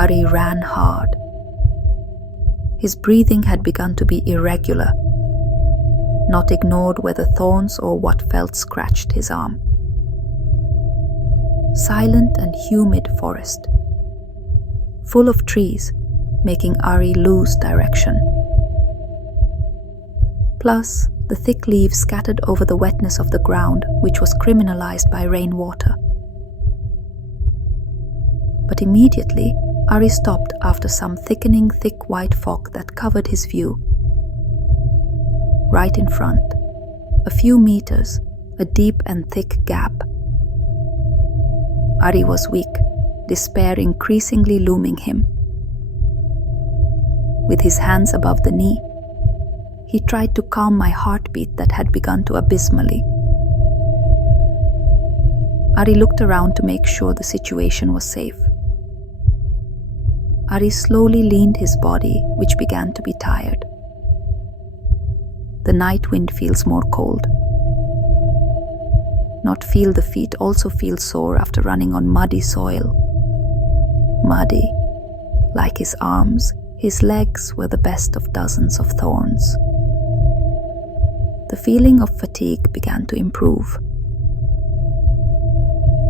Ari ran hard. His breathing had begun to be irregular, not ignored whether thorns or what felt scratched his arm. Silent and humid forest, full of trees, making Ari lose direction. Plus, the thick leaves scattered over the wetness of the ground, which was criminalized by rainwater. But immediately, Ari stopped after some thickening thick white fog that covered his view. Right in front, a few meters, a deep and thick gap. Ari was weak, despair increasingly looming him. With his hands above the knee, he tried to calm my heartbeat that had begun to abysmally. Ari looked around to make sure the situation was safe. Ari slowly leaned his body, which began to be tired. The night wind feels more cold. Not feel the feet also feel sore after running on muddy soil. Muddy, like his arms, his legs were the best of dozens of thorns. The feeling of fatigue began to improve.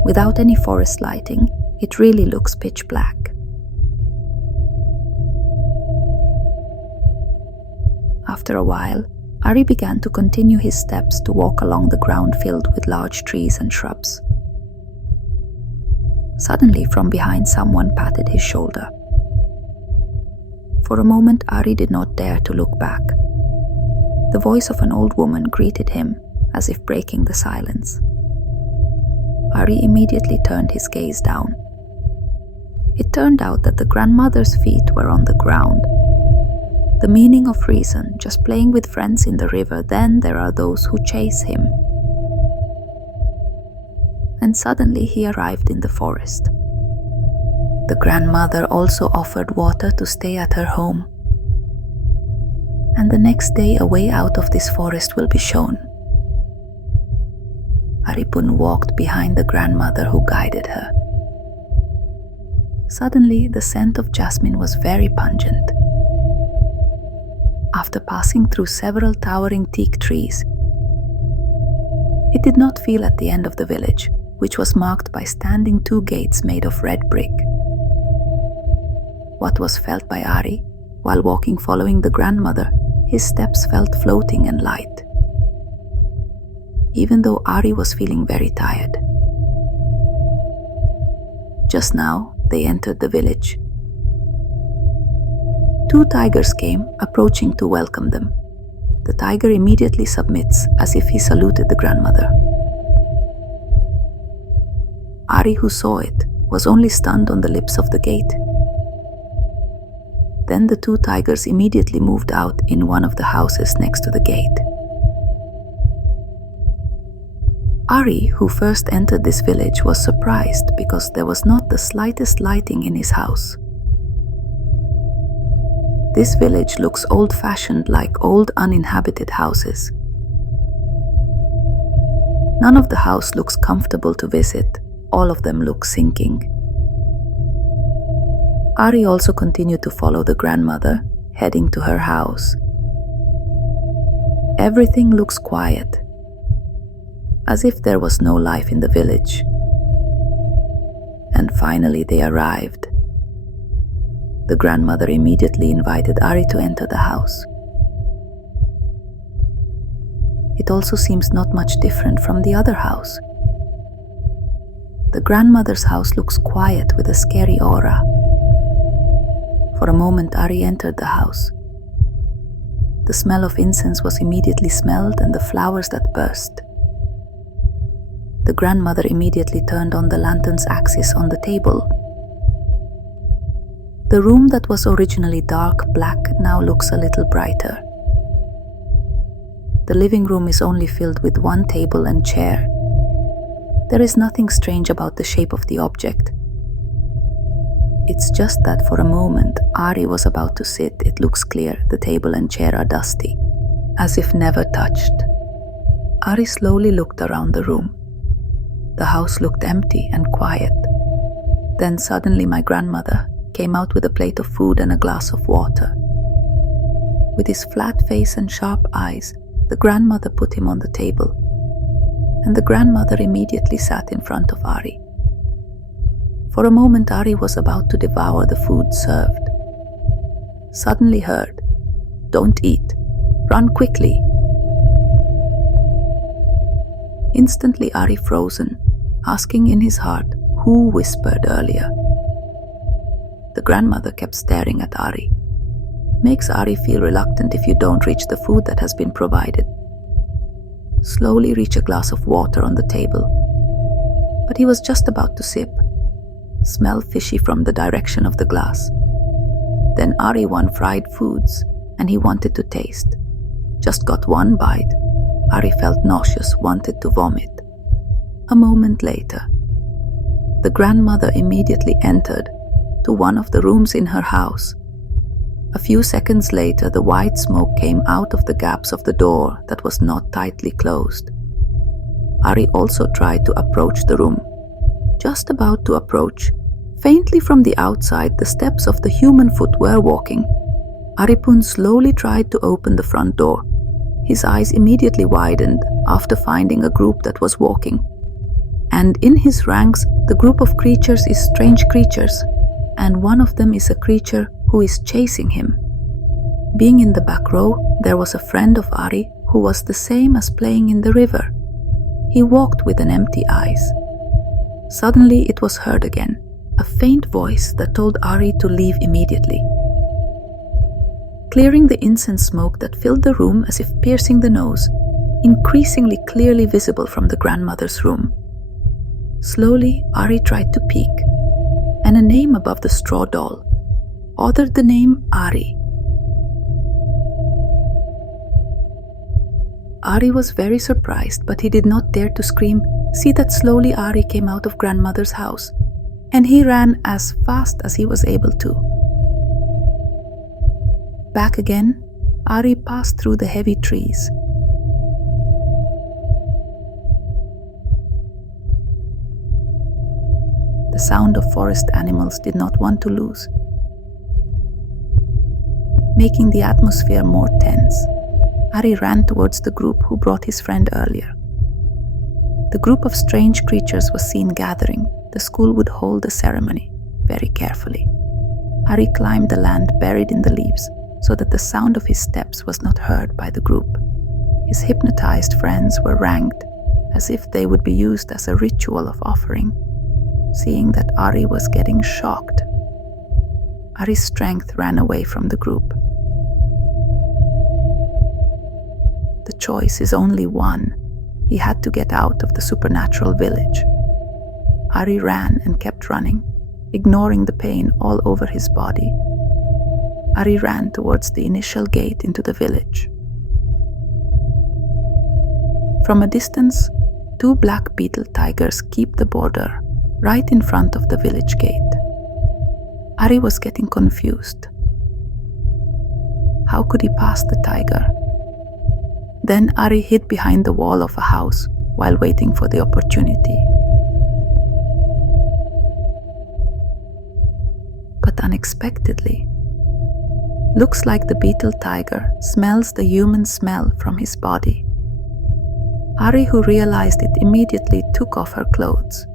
Without any forest lighting, it really looks pitch black. After a while, Ari began to continue his steps to walk along the ground filled with large trees and shrubs. Suddenly, from behind, someone patted his shoulder. For a moment, Ari did not dare to look back. The voice of an old woman greeted him, as if breaking the silence. Ari immediately turned his gaze down. It turned out that the grandmother's feet were on the ground. The meaning of reason, just playing with friends in the river, then there are those who chase him. And suddenly he arrived in the forest. The grandmother also offered water to stay at her home. And the next day a way out of this forest will be shown. Aripun walked behind the grandmother who guided her. Suddenly the scent of jasmine was very pungent. After passing through several towering teak trees, it did not feel at the end of the village, which was marked by standing 2 gates made of red brick. What was felt by Ari, while walking following the grandmother, his steps felt floating and light, even though Ari was feeling very tired. Just now, they entered the village. 2 tigers came, approaching to welcome them. The tiger immediately submits, as if he saluted the grandmother. Ari, who saw it, was only stunned on the lips of the gate. Then the 2 tigers immediately moved out in one of the houses next to the gate. Ari, who first entered this village, was surprised because there was not the slightest lighting in his house. This village looks old-fashioned, like old uninhabited houses. None of the house looks comfortable to visit. All of them look sinking. Ari also continued to follow the grandmother, heading to her house. Everything looks quiet, as if there was no life in the village. And finally they arrived. The grandmother immediately invited Ari to enter the house. It also seems not much different from the other house. The grandmother's house looks quiet with a scary aura. For a moment, Ari entered the house. The smell of incense was immediately smelled and the flowers that burst. The grandmother immediately turned on the lantern's axis on the table. The room that was originally dark black now looks a little brighter. The living room is only filled with 1 table and chair. There is nothing strange about the shape of the object. It's just that for a moment Ari was about to sit, it looks clear the table and chair are dusty, as if never touched. Ari slowly looked around the room. The house looked empty and quiet. Then suddenly my grandmother came out with a plate of food and a glass of water. With his flat face and sharp eyes, the grandmother put him on the table, and the grandmother immediately sat in front of Ari. For a moment, Ari was about to devour the food served. Suddenly heard, "Don't eat. Run quickly." Instantly Ari frozen, asking in his heart who whispered earlier. The grandmother kept staring at Ari. Makes Ari feel reluctant if you don't reach the food that has been provided. Slowly reach a glass of water on the table. But he was just about to sip. Smell fishy from the direction of the glass. Then Ari won fried foods, and he wanted to taste. Just got one bite. Ari felt nauseous, wanted to vomit. A moment later, the grandmother immediately entered to one of the rooms in her house. A few seconds later, the white smoke came out of the gaps of the door that was not tightly closed. Ari also tried to approach the room. Just about to approach, faintly from the outside, the steps of the human foot were walking. Aripun slowly tried to open the front door. His eyes immediately widened after finding a group that was walking. And in his ranks, the group of creatures is strange creatures, and one of them is a creature who is chasing him. Being in the back row, there was a friend of Ari who was the same as playing in the river. He walked with an empty eyes. Suddenly it was heard again, a faint voice that told Ari to leave immediately. Clearing the incense smoke that filled the room as if piercing the nose, increasingly clearly visible from the grandmother's room. Slowly, Ari tried to peek, and a name above the straw doll authored the name Ari. Ari was very surprised, but he did not dare to scream. See that slowly Ari came out of grandmother's house, and he ran as fast as he was able to. Back again, Ari passed through the heavy trees. The sound of forest animals did not want to lose, making the atmosphere more tense. Ari ran towards the group who brought his friend earlier. The group of strange creatures was seen gathering. The school would hold the ceremony very carefully. Ari climbed the land buried in the leaves so that the sound of his steps was not heard by the group. His hypnotized friends were ranked as if they would be used as a ritual of offering. Seeing that Ari was getting shocked, Ari's strength ran away from the group. The choice is only one. He had to get out of the supernatural village. Ari ran and kept running, ignoring the pain all over his body. Ari ran towards the initial gate into the village. From a distance, 2 black beetle tigers keep the border right in front of the village gate. Ari was getting confused. How could he pass the tiger? Then Ari hid behind the wall of a house while waiting for the opportunity. But unexpectedly, looks like the beetle tiger smells the human smell from his body. Ari, who realized it, immediately took off her clothes.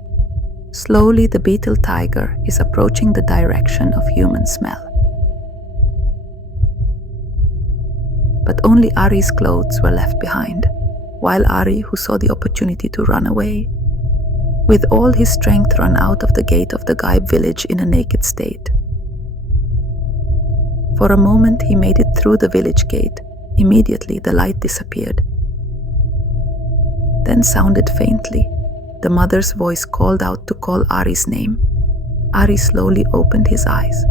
Slowly, the beetle tiger is approaching the direction of human smell. But only Ari's clothes were left behind, while Ari, who saw the opportunity to run away, with all his strength ran out of the gate of the Gaib Village in a naked state. For a moment he made it through the village gate. Immediately the light disappeared. Then sounded faintly. The mother's voice called out to call Ari's name. Ari slowly opened his eyes.